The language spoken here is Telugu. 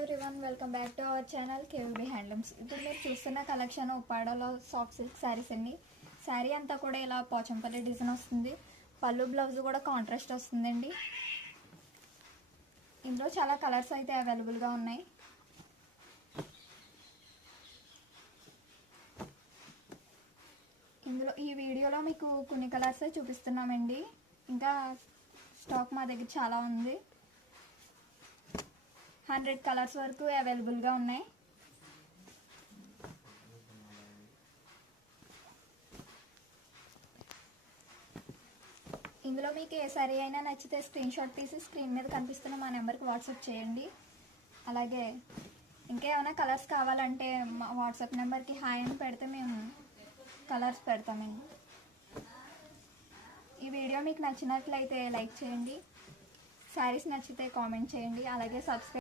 Everyone, welcome back to our channel KVB handlooms. ఇప్పుడు మీరు చూస్తున్న కలెక్షన్ ఉప్పాడలో సాఫ్ట్ సిల్క్ శారీస్ అండి. శారీ అంతా కూడా ఇలా పోచంపల్లి డిజైన్ వస్తుంది. పళ్ళు బ్లౌజ్ కూడా కాంట్రాస్ట్ వస్తుందండి. ఇందులో చాలా కలర్స్ అయితే అవైలబుల్గా ఉన్నాయి. ఇందులో ఈ వీడియోలో మీకు కొన్ని కలర్స్ చూపిస్తున్నామండి. ఇంకా స్టాక్ మా దగ్గర చాలా ఉంది. 100 కలర్స్ వరకు అవైలబుల్గా ఉన్నాయి. ఇందులో మీకు ఏ సారీ అయినా నచ్చితే స్క్రీన్ షాట్ తీసి స్క్రీన్ మీద కనిపిస్తున్న మా నెంబర్కి వాట్సాప్ చేయండి. అలాగే ఇంకేమైనా కలర్స్ కావాలంటే మా వాట్సాప్ నెంబర్కి హాయ్ అని పెడితే మేము కలర్స్ పెడతామండి. ఈ వీడియో మీకు నచ్చినట్లయితే లైక్ చేయండి. శారీస్ నచ్చితే కామెంట్ చేయండి. అలాగే సబ్స్క్రైబ్